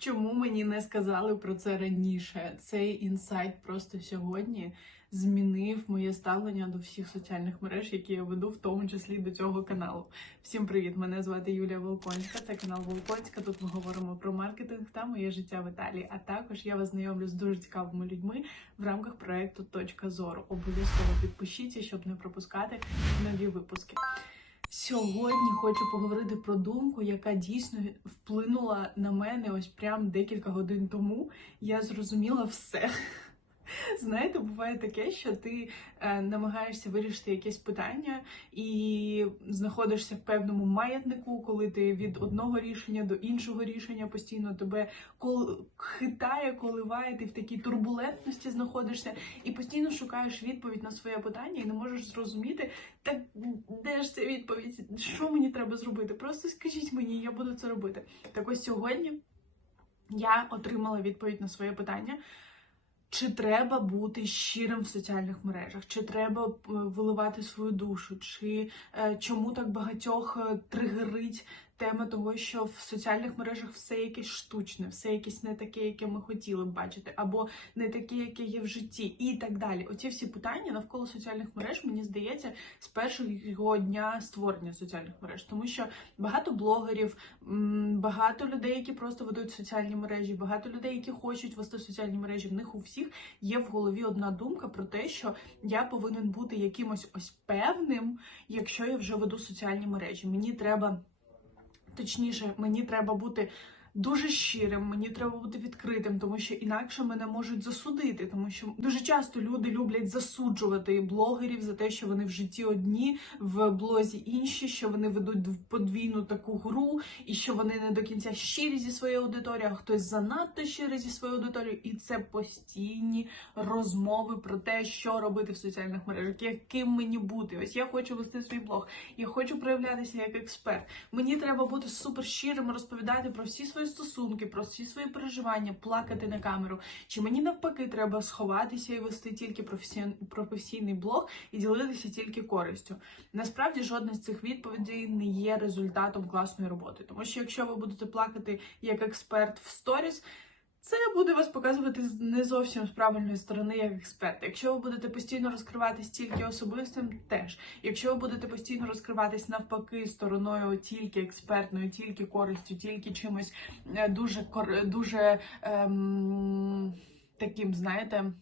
Чому мені не сказали про це раніше? Цей інсайт просто сьогодні змінив моє ставлення до всіх соціальних мереж, які я веду, в тому числі до цього каналу. Всім привіт! Мене звати Юлія Волконська. Це канал Волконська. Тут ми говоримо про маркетинг та моє життя в Італії. А також я вас знайомлю з дуже цікавими людьми в рамках проекту Точка зору. Обов'язково підпишіться, щоб не пропускати нові випуски. Сьогодні хочу поговорити про думку, яка дійсно вплинула на мене ось прям декілька годин тому. Я зрозуміла все. Знаєте, буває таке, що ти е, намагаєшся вирішити якесь питання і знаходишся в певному маятнику, коли ти від одного рішення до іншого рішення постійно тебе кол... хитає, коливає, ти в такій турбулентності знаходишся і постійно шукаєш відповідь на своє питання і не можеш зрозуміти, так де це відповідь? Що мені треба зробити? Просто скажіть мені, я буду це робити. Так ось сьогодні я отримала відповідь на своє питання. Чи треба бути щирим в соціальних мережах, чи треба е, виливати свою душу, чи е, чому так багатьох е, тригерить тема того, що в соціальних мережах все якесь штучне, все якесь не таке, яке ми хотіли б бачити, або не таке, яке є в житті, і так далі. Оці всі питання навколо соціальних мереж, мені здається, з першого дня створення соціальних мереж, тому що багато блогерів, багато людей, які просто ведуть соціальні мережі, багато людей, які хочуть вести соціальні мережі, в них у всіх є в голові одна думка про те, що я повинен бути якимось ось певним, якщо я вже веду соціальні мережі. Мені треба, точніше, мені треба бути. Дуже щирим, мені треба бути відкритим, тому що інакше мене можуть засудити. Тому що дуже часто люди люблять засуджувати блогерів за те, що вони в житті одні, в блозі інші, що вони ведуть в подвійну таку гру, і що вони не до кінця щирі зі своєю аудиторією, а хтось занадто щирий зі своєю аудиторією. І це постійні розмови про те, що робити в соціальних мережах, яким мені бути. Ось я хочу вести свій блог, я хочу проявлятися як експерт. Мені треба бути супер щирим, розповідати про всі свої стосунки, про всі свої переживання, плакати на камеру. Чи мені навпаки треба сховатися і вести тільки професійний блог і ділитися тільки користю? Насправді жодна з цих відповідей не є результатом класної роботи, тому що якщо ви будете плакати як експерт в сторіс. Це буде вас показувати не зовсім з правильної сторони як експерт. Якщо ви будете постійно розкриватись тільки особистим, теж. Якщо ви будете постійно розкриватись навпаки стороною тільки експертною, тільки користю, тільки чимось е, дуже дуже ем, таким, знаєте.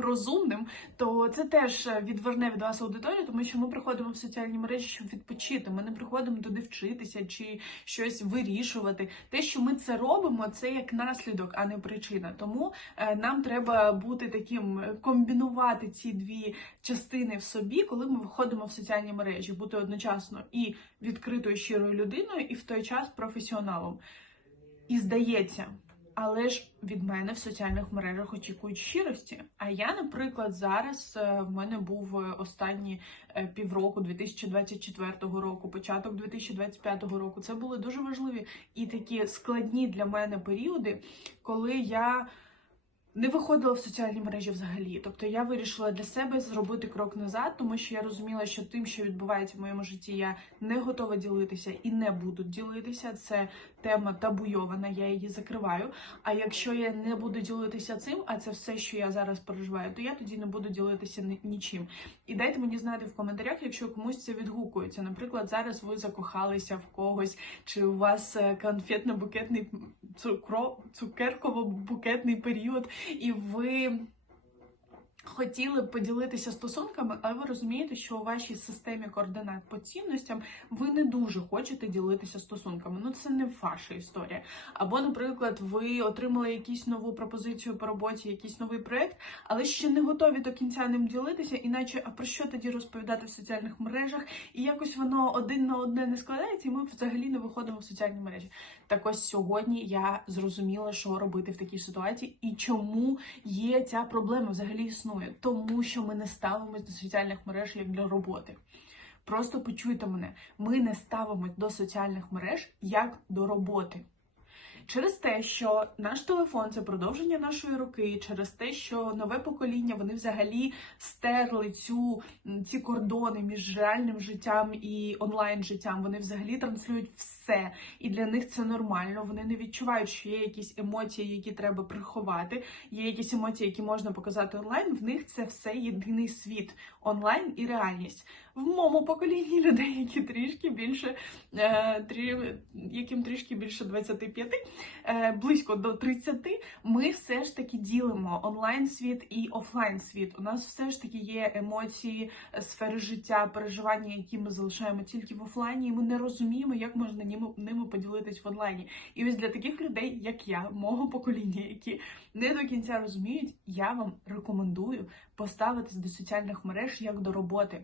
Розумним, то це теж відверне від вас аудиторію, тому що ми приходимо в соціальні мережі, щоб відпочити. Ми не приходимо туди вчитися чи щось вирішувати. Те, що ми це робимо, це як наслідок, а не причина. Тому е, нам треба бути таким е, комбінувати ці дві частини в собі, коли ми виходимо в соціальні мережі, бути одночасно і відкритою щирою людиною, і в той час професіоналом. І здається. Але ж від мене в соціальних мережах очікують щирості. А я, наприклад, зараз е, в мене був е, останні е, півроку 2024 року, початок 2025 року. Це були дуже важливі і такі складні для мене періоди, коли я. Не виходила в соціальні мережі взагалі. Тобто я вирішила для себе зробити крок назад, тому що я розуміла, що тим, що відбувається в моєму житті, я не готова ділитися і не буду ділитися. Це тема табуйована, я її закриваю. А якщо я не буду ділитися цим, а це все, що я зараз переживаю, то я тоді не буду ділитися нічим. І дайте мені знати в коментарях, якщо комусь це відгукується. Наприклад, зараз ви закохалися в когось, чи у вас е, конфетно-букетний цукро, цукерково-букетний період, і ви. Хотіли б поділитися стосунками, але ви розумієте, що у вашій системі координат по цінностям ви не дуже хочете ділитися стосунками. Ну це не ваша історія. Або, наприклад, ви отримали якусь нову пропозицію по роботі, якийсь новий проект, але ще не готові до кінця ним ділитися, іначе а про що тоді розповідати в соціальних мережах? І якось воно один на одне не складається, і ми взагалі не виходимо в соціальні мережі. Так ось сьогодні я зрозуміла, що робити в такій ситуації і чому є ця проблема взагалі існує. Тому що ми не ставимось до соціальних мереж як для роботи. Просто почуйте мене, ми не ставимось до соціальних мереж як до роботи. Через те, що наш телефон це продовження нашої руки, через те, що нове покоління вони взагалі стерли цю ці кордони між реальним життям і онлайн життям. Вони взагалі транслюють все, і для них це нормально. Вони не відчувають, що є якісь емоції, які треба приховати. Є якісь емоції, які можна показати онлайн. В них це все єдиний світ онлайн і реальність. В моєму поколінні людей, які трішки більше е, яким трішки більше 25, е, близько до 30, ми все ж таки ділимо онлайн світ і офлайн світ. У нас все ж таки є емоції, сфери життя, переживання, які ми залишаємо тільки в офлайні, і ми не розуміємо, як можна ними поділитись в онлайні. І ось для таких людей, як я, мого покоління, які не до кінця розуміють, я вам рекомендую поставитись до соціальних мереж як до роботи.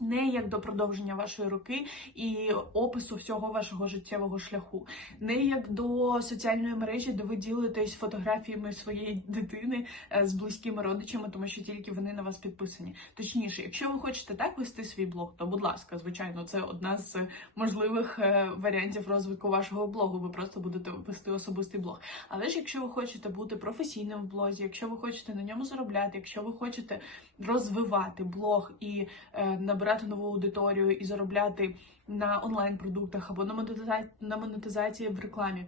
Не як до продовження вашої руки і опису всього вашого життєвого шляху, не як до соціальної мережі, де ви ділитесь фотографіями своєї дитини е, з близькими родичами, тому що тільки вони на вас підписані. Точніше, якщо ви хочете так вести свій блог, то будь ласка, звичайно, це одна з можливих е, варіантів розвитку вашого блогу. Ви просто будете вести особистий блог. Але ж якщо ви хочете бути професійним в блозі, якщо ви хочете на ньому заробляти, якщо ви хочете розвивати блог і е, набирати нову аудиторію і заробляти на онлайн-продуктах або на монетизації, в рекламі,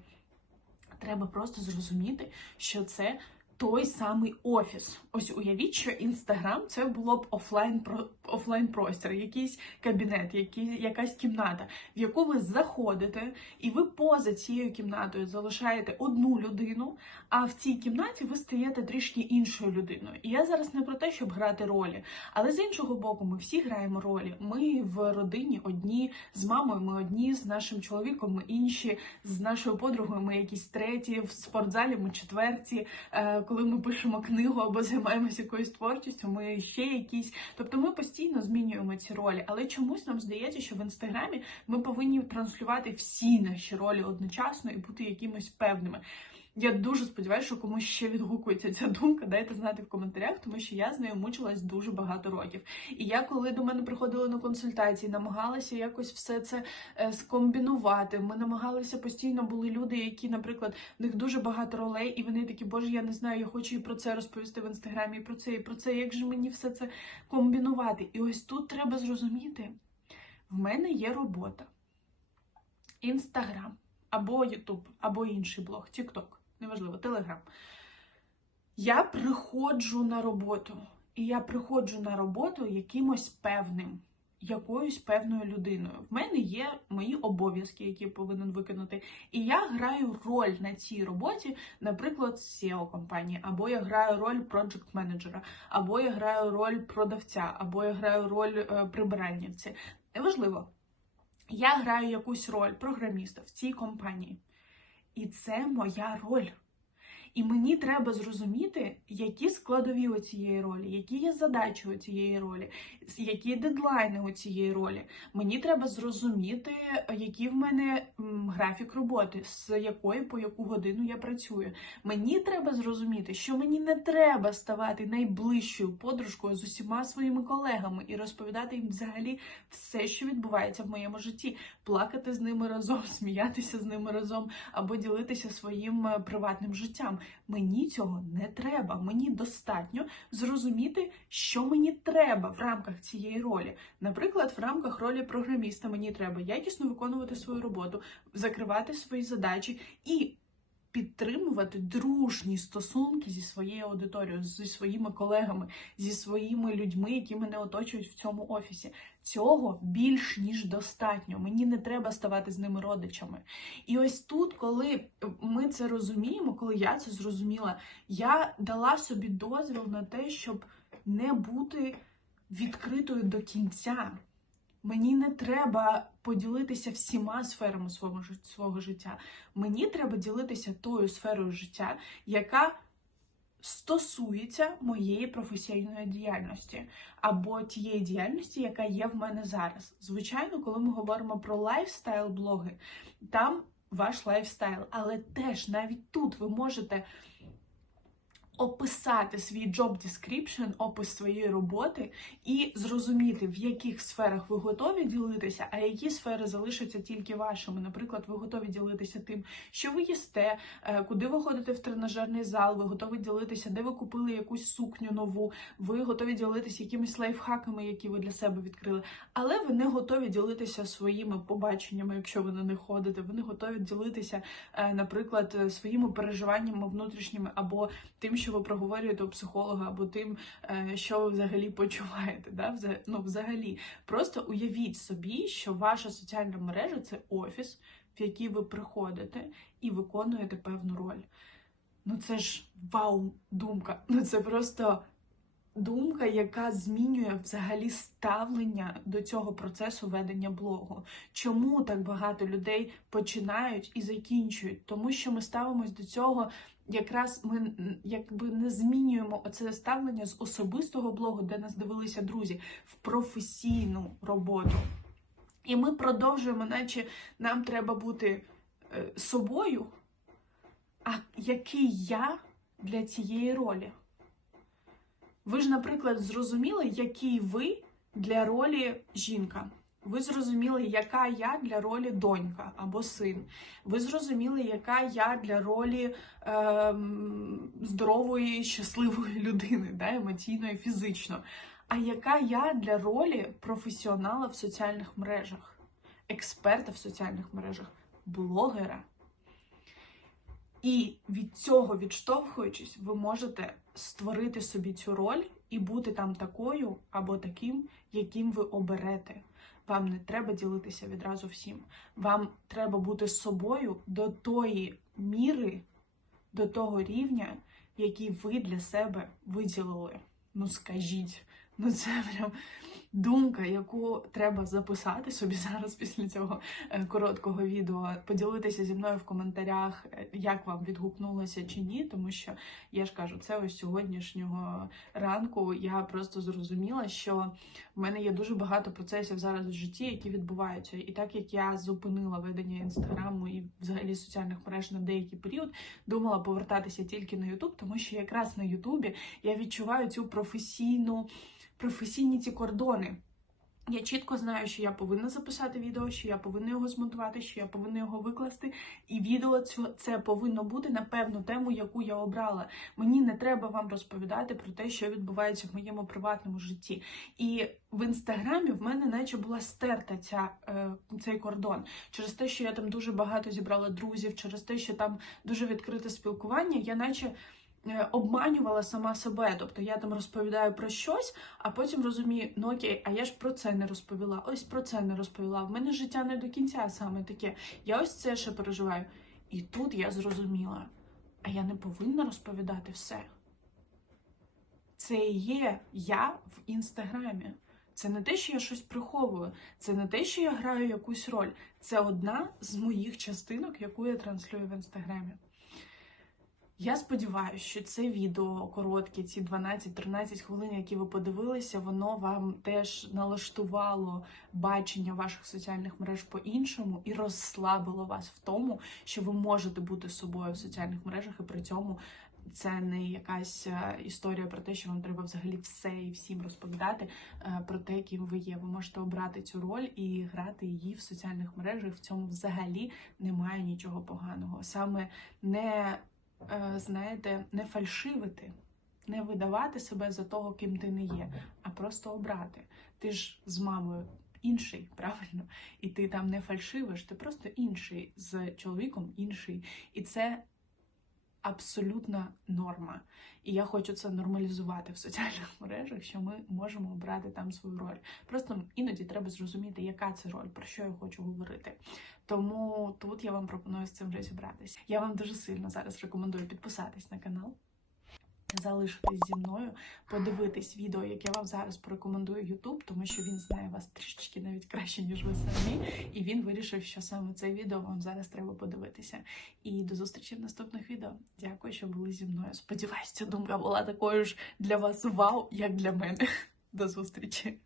треба просто зрозуміти, що це. Той самий офіс. Ось уявіть, що інстаграм це було б офлайн офлайн простір, якийсь кабінет, який, якась кімната, в яку ви заходите, і ви поза цією кімнатою залишаєте одну людину, а в цій кімнаті ви стаєте трішки іншою людиною. І я зараз не про те, щоб грати ролі, але з іншого боку, ми всі граємо ролі. Ми в родині одні з мамою, ми одні з нашим чоловіком, ми інші з нашою подругою. Ми якісь треті в спортзалі, ми четверті. Коли ми пишемо книгу або займаємося якоюсь творчістю, ми ще якісь. Тобто ми постійно змінюємо ці ролі, але чомусь нам здається, що в інстаграмі ми повинні транслювати всі наші ролі одночасно і бути якимось певними. Я дуже сподіваюся, що комусь ще відгукується ця думка. Дайте знати в коментарях, тому що я з нею мучилась дуже багато років. І я, коли до мене приходили на консультації, намагалася якось все це е, скомбінувати. Ми намагалися постійно були люди, які, наприклад, в них дуже багато ролей, і вони такі, боже, я не знаю, я хочу і про це розповісти в інстаграмі, і про це, і про це. Як же мені все це комбінувати? І ось тут треба зрозуміти: в мене є робота, інстаграм. Або Ютуб, або інший блог, Тікток неважливо, Телеграм. Я приходжу на роботу, і я приходжу на роботу якимось певним, якоюсь певною людиною. В мене є мої обов'язки, які я повинен виконати. І я граю роль на цій роботі, наприклад, SEO компанії, або я граю роль проджект менеджера, або я граю роль продавця, або я граю роль е, прибиральниці. Неважливо. Я граю якусь роль програміста в цій компанії. І це моя роль. І мені треба зрозуміти, які складові у цієї ролі, які є задачі у цієї ролі, які дедлайни у цієї ролі. Мені треба зрозуміти, який в мене графік роботи, з якої по яку годину я працюю. Мені треба зрозуміти, що мені не треба ставати найближчою подружкою з усіма своїми колегами і розповідати їм взагалі все, що відбувається в моєму житті, плакати з ними разом, сміятися з ними разом або ділитися своїм е, приватним життям. Мені цього не треба. Мені достатньо зрозуміти, що мені треба в рамках цієї ролі. Наприклад, в рамках ролі програміста мені треба якісно виконувати свою роботу, закривати свої задачі і. Підтримувати дружні стосунки зі своєю аудиторією, зі своїми колегами, зі своїми людьми, які мене оточують в цьому офісі. Цього більш ніж достатньо. Мені не треба ставати з ними родичами. І ось тут, коли ми це розуміємо, коли я це зрозуміла, я дала собі дозвіл на те, щоб не бути відкритою до кінця. Мені не треба поділитися всіма сферами свого життя. Мені треба ділитися тою сферою життя, яка стосується моєї професійної діяльності або тієї діяльності, яка є в мене зараз. Звичайно, коли ми говоримо про лайфстайл-блоги, там ваш лайфстайл, але теж навіть тут ви можете описати свій job description, опис своєї роботи, і зрозуміти, в яких сферах ви готові ділитися, а які сфери залишаться тільки вашими. Наприклад, ви готові ділитися тим, що ви їсте, е, куди ви ходите в тренажерний зал, ви готові ділитися, де ви купили якусь сукню нову, ви готові ділитися якимись лайфхаками, які ви для себе відкрили. Але ви не готові ділитися своїми побаченнями, якщо ви на них ходите. Ви не готові ділитися, е, наприклад, своїми переживаннями внутрішніми або тим, що ви проговорюєте у психолога, або тим, е, що ви взагалі почуваєте. Да? Ну, взагалі, просто уявіть собі, що ваша соціальна мережа це офіс, в який ви приходите і виконуєте певну роль. Ну це ж вау, думка. Ну це просто думка, яка змінює взагалі ставлення до цього процесу ведення блогу. Чому так багато людей починають і закінчують? Тому що ми ставимось до цього. Якраз ми якби не змінюємо оце ставлення з особистого блогу, де нас дивилися друзі, в професійну роботу. І ми продовжуємо, наче нам треба бути е, собою. А який я для цієї ролі? Ви ж, наприклад, зрозуміли, який ви для ролі жінка. Ви зрозуміли, яка я для ролі донька або син. Ви зрозуміли, яка я для ролі ем, здорової, щасливої людини, да, емоційно і фізично. А яка я для ролі професіонала в соціальних мережах, експерта в соціальних мережах, блогера? І від цього відштовхуючись, ви можете створити собі цю роль і бути там такою або таким, яким ви оберете. Вам не треба ділитися відразу всім. Вам треба бути собою до тої міри, до того рівня, який ви для себе виділили. Ну скажіть, ну це прям думка, яку треба записати собі зараз після цього е, короткого відео, поділитися зі мною в коментарях, е, як вам відгукнулося чи ні, тому що я ж кажу, це ось сьогоднішнього ранку я просто зрозуміла, що в мене є дуже багато процесів зараз в житті, які відбуваються. І так як я зупинила ведення інстаграму і взагалі соціальних мереж на деякий період, думала повертатися тільки на Ютуб, тому що якраз на Ютубі я відчуваю цю професійну професійні ці кордони. Я чітко знаю, що я повинна записати відео, що я повинна його змонтувати, що я повинна його викласти. І відео це повинно бути на певну тему, яку я обрала. Мені не треба вам розповідати про те, що відбувається в моєму приватному житті. І в інстаграмі в мене наче була стерта ця, е, цей кордон через те, що я там дуже багато зібрала друзів, через те, що там дуже відкрите спілкування, я наче. Е, Обманювала сама себе, тобто я там розповідаю про щось, а потім розумію, ну окей, а я ж про це не розповіла, ось про це не розповіла. В мене життя не до кінця саме таке. Я ось це ще переживаю. І тут я зрозуміла, а я не повинна розповідати все. Це і є я в інстаграмі. Це не те, що я щось приховую, це не те, що я граю якусь роль. Це одна з моїх частинок, яку я транслюю в інстаграмі. Я сподіваюся, що це відео коротке, ці 12-13 хвилин, які ви подивилися, воно вам теж налаштувало бачення ваших соціальних мереж по-іншому і розслабило вас в тому, що ви можете бути собою в соціальних мережах, і при цьому це не якась е, історія про те, що вам треба взагалі все і всім розповідати е, про те, ким ви є. Ви можете обрати цю роль і грати її в соціальних мережах. В цьому взагалі немає нічого поганого. Саме не знаєте, не фальшивити, не видавати себе за того, ким ти не є, а просто обрати. Ти ж з мамою інший, правильно? І ти там не фальшивиш, ти просто інший з чоловіком інший. І це абсолютна норма. І я хочу це нормалізувати в соціальних мережах, що ми можемо обрати там свою роль. Просто іноді треба зрозуміти, яка це роль, про що я хочу говорити. Тому тут я вам пропоную з цим розібратися. Я вам дуже сильно зараз рекомендую підписатись на канал. Залишитись зі мною, подивитись відео, яке вам зараз порекомендує YouTube, тому що він знає вас трішечки навіть краще, ніж ви самі, і він вирішив, що саме це відео вам зараз треба подивитися. І до зустрічі в наступних відео. Дякую, що були зі мною. Сподіваюсь, ця думка була такою ж для вас вау, як для мене. До зустрічі!